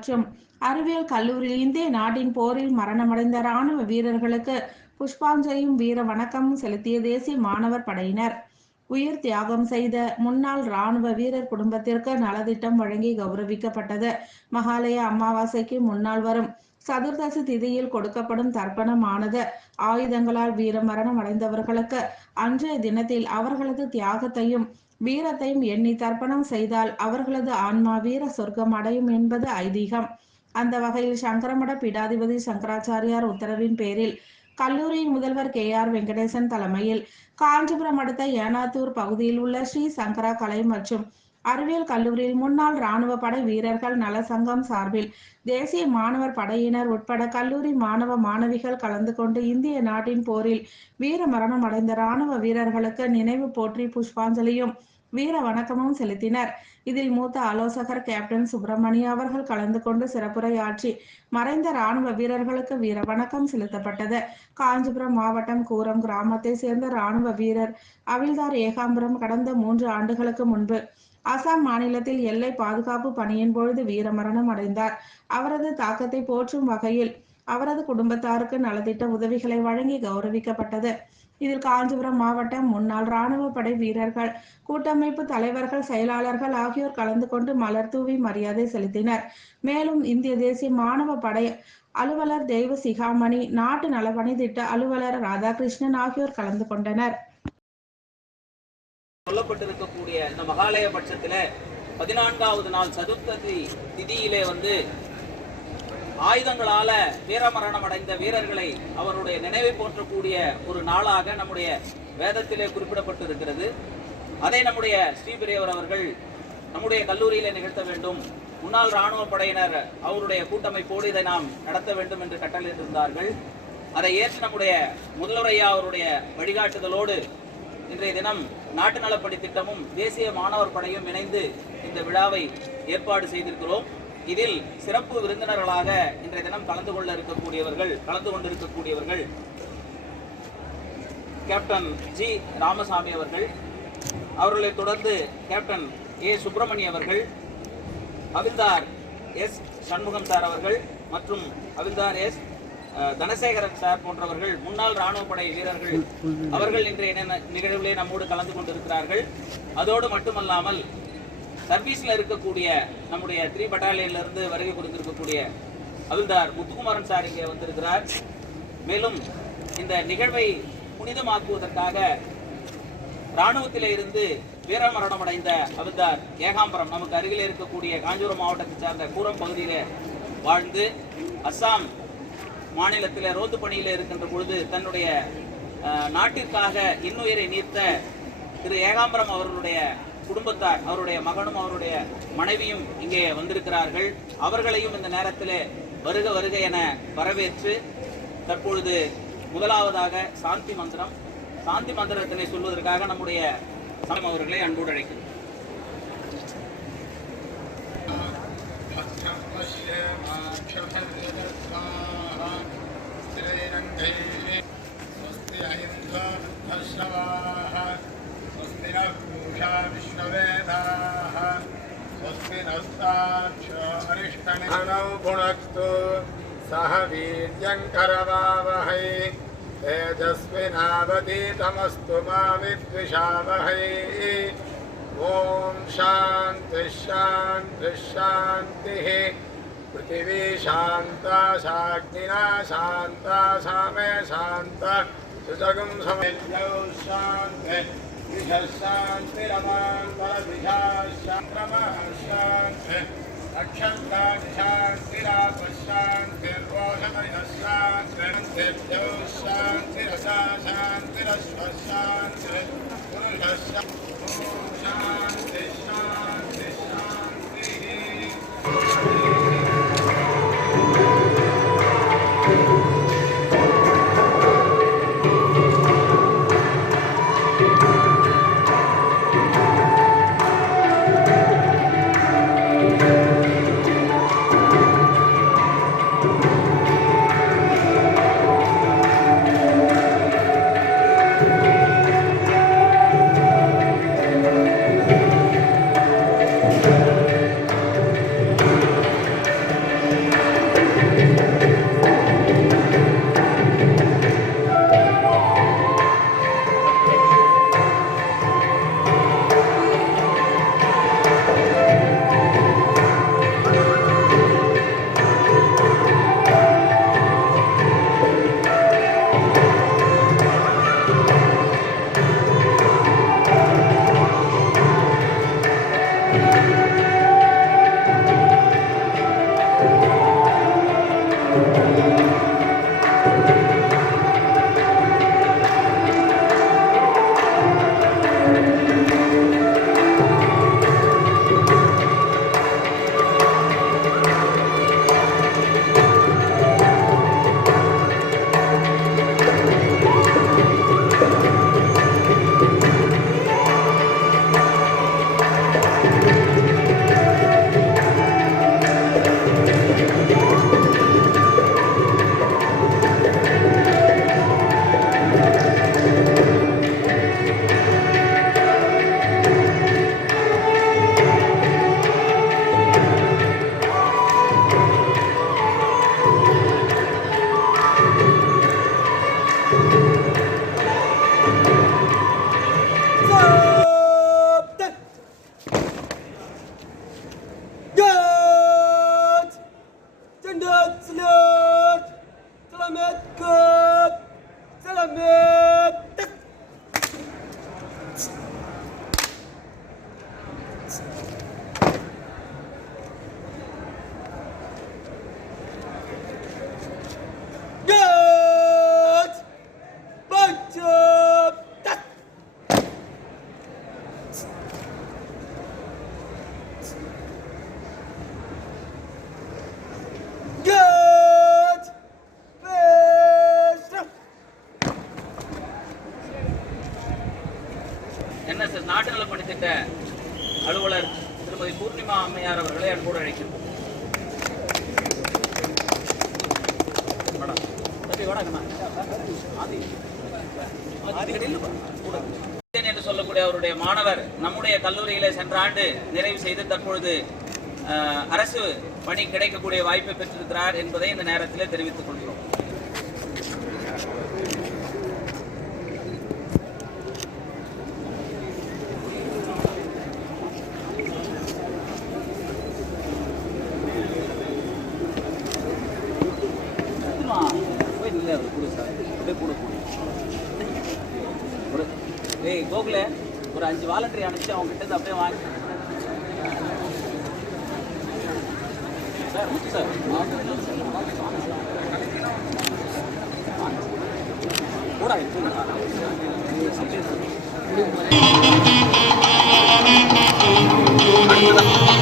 மற்றும் அறிவியல் கல்லூரியில் இந்திய நாட்டின் போரில் மரணமடைந்த இராணுவ வீரர்களுக்கு புஷ்பாஞ்சலியும் வீர வணக்கமும் செலுத்திய தேசிய மாணவர் படையினர். உயிர் தியாகம் செய்த முன்னாள் இராணுவ வீரர் குடும்பத்திற்கு நலத்திட்டம் வழங்கி கௌரவிக்கப்பட்டது. மகாலய அமாவாசைக்கு முன்னால் வரும் சதுர்தசி திதியில் கொடுக்கப்படும் தர்ப்பணமானது ஆயுதங்களால் வீரமரணம் அடைந்தவர்களுக்கு அன்றைய தினத்தில் அவர்களது தியாகத்தையும் வீரத்தையும் எண்ணி தர்ப்பணம் செய்தால் அவர்களது ஆன்மா வீர சொர்க்கம் அடையும் என்பது ஐதீகம். அந்த வகையில் சங்கரமட பீடாதிபதி சங்கராச்சாரியார் உத்தரவின் பேரில் கல்லூரியின் முதல்வர் KR வெங்கடேசன் தலைமையில் காஞ்சிபுரம் அடுத்த ஏனாத்தூர் பகுதியில் உள்ள ஸ்ரீ சங்கரா கலை மற்றும் அறிவியல் கல்லூரியில் முன்னாள் இராணுவ படை வீரர்கள் நல சங்கம் சார்பில் தேசிய மாணவர் படையினர் உட்பட கல்லூரி மாணவ மாணவிகள் கலந்து கொண்டு இந்திய நாட்டின் போரில் வீர மரணம் அடைந்த இராணுவ வீரர்களுக்கு நினைவு போற்றி புஷ்பாஞ்சலியும் வீர வணக்கமும் செலுத்தினர். இதில் மூத்த ஆலோசகர் கேப்டன் சுப்பிரமணிய அவர்கள் கலந்து கொண்டு சிறப்புரையாற்றி மறைந்த இராணுவ வீரர்களுக்கு வீர வணக்கம் செலுத்தப்பட்டது. காஞ்சிபுரம் மாவட்டம் கூரம் கிராமத்தை சேர்ந்த இராணுவ வீரர் அவில்தார் ஏகாம்பரம் கடந்த 3 ஆண்டுகளுக்கு முன்பு அசாம் மாநிலத்தில் எல்லை பாதுகாப்பு பணியின் பொழுது வீரமரணம் அடைந்தார். அவரது தாக்கத்தை போற்றும் வகையில் அவரது குடும்பத்தாருக்கு நலத்திட்ட உதவிகளை வழங்கி கௌரவிக்கப்பட்டது. இதில் காஞ்சிபுரம் மாவட்டம் முன்னாள் இராணுவ படை வீரர்கள் கூட்டமைப்பு தலைவர்கள் செயலாளர்கள் ஆகியோர் கலந்து கொண்டு மலர் தூவி மரியாதை செலுத்தினர். மேலும் இந்திய தேசிய மாணவ படை அலுவலர் தெய்வ சிகாமணி, நாட்டு நலப்பணி திட்ட அலுவலர் ராதாகிருஷ்ணன் ஆகியோர் கலந்து கொண்டனர். சொல்லப்பட்டிருக்கக்கூடிய இந்த மகாலய பட்சத்துல 14வது நாள் சதுர்த்தி திதியிலே ஆயுதங்களால வீரமரணம் அடைந்த வீரர்களை அவருடைய நினைவை போற்றக்கூடிய ஒரு நாளாக நம்முடைய வேதத்திலே குறிப்பிடப்பட்டிருக்கிறது. அதை நம்முடைய ஸ்ரீபெரியவர் அவர்கள் நம்முடைய கல்லூரியிலே நிகழ்த்த வேண்டும், முன்னாள் இராணுவ படையினர் அவருடைய கூட்டமைப்போடு இதை நாம் நடத்த வேண்டும் என்று கட்டளையிட்டிருந்தார்கள். அதை ஏற்று நம்முடைய முதல்வரையா அவருடைய வழிகாட்டுதலோடு இன்றைய தினம் நாட்டு நலப்பணி திட்டமும் தேசிய மாணவர் படையும் இணைந்து இந்த விழாவை ஏற்பாடு செய்திருக்கிறோம். இதில் சிறப்பு விருந்தினர்களாக இன்றைய தினம் கலந்து கொண்டிருக்கக்கூடியவர்கள் கேப்டன் G. ராமசாமி அவர்கள், அவர்களை தொடர்ந்து கேப்டன் A. சுப்பிரமணிய அவர்கள், அவில்தார் S. சண்முகம் சார் அவர்கள் மற்றும் அவில்தார் S. தனசேகரன் சார் போன்றவர்கள் முன்னாள் இராணுவ படை வீரர்கள் அவர்கள் இன்றைய நிகழ்விலே நம்மோடு கலந்து கொண்டிருக்கிறார்கள். அதோடு மட்டுமல்லாமல் சர்வீஸ்ல இருக்கக்கூடிய நம்முடைய 3 பட்டாலியன்ல இருந்து வருகை புரிந்திருக்கக்கூடிய அவில்தார் முத்துக்குமாரன் சார் இங்கே வந்திருக்கிறார். மேலும் இந்த நிகழ்வை புனிதமாக்குவதற்காக இராணுவத்திலே இருந்து வீரமரணம் அடைந்த அவில்தார் ஏகாம்பரம் நமக்கு அருகிலே இருக்கக்கூடிய காஞ்சிபுரம் மாவட்டத்தை சார்ந்த கூரம் பகுதியிலே வாழ்ந்து அஸ்ஸாம் மாநிலத்தில் ரோந்து பணியில் இருக்கின்ற பொழுது தன்னுடைய நாட்டிற்காக இன்னுயிரை நீர்த்த திரு ஏகாம்பரம் அவர்களுடைய குடும்பத்தார், அவருடைய மகனும் அவருடைய மனைவியும் இங்கே வந்திருக்கிறார்கள். அவர்களையும் இந்த நேரத்தில் வருக வருக என வரவேற்று தற்பொழுது முதலாவதாக சாந்தி மந்திரத்தினை சொல்வதற்காக நம்முடைய அவர்களை அன்போடு அழைக்கிறோம். सह वीर्यङ्करवावहै तेजस्विनावधीतमस्तु मा विद्विषावहै। ॐ शान्तिः शान्तिः शान्तिः। पृथिवी शान्ता शाग्निना शान्ता सामे शान्ता सुजगं समेत्यौ शान्तिः शान्तिरमान्तरदिशाशान्तिः नक्षत्राणि शान्तिरापशान्तिर्वोषमरिणशान्तिर्भ्यो शान्तिरसा शान्तिरश्वशान्तिः पुरुषस्य शान्ति शान्ति शान्तिः। அலுவலர் திருமதி பூர்ணிமா அம்மையார் அவர்களை அன்போடு அழைக்கிறோம். என்று சொல்லக்கூடிய அவருடைய மாணவர் நம்முடைய கல்லூரியில சென்ற ஆண்டு நிறைவு செய்து தற்பொழுது அரசு பணி கிடைக்கக்கூடிய வாய்ப்பை பெற்றிருக்கிறார் என்பதை இந்த நேரத்தில் தெரிவித்துக் கொள்கிறோம். கோகுல ஒரு 5 வாலண்டரி அனுப்பிச்சு அவங்க கிட்ட அப்படியே வாங்கி சார் கூட இருக்கு.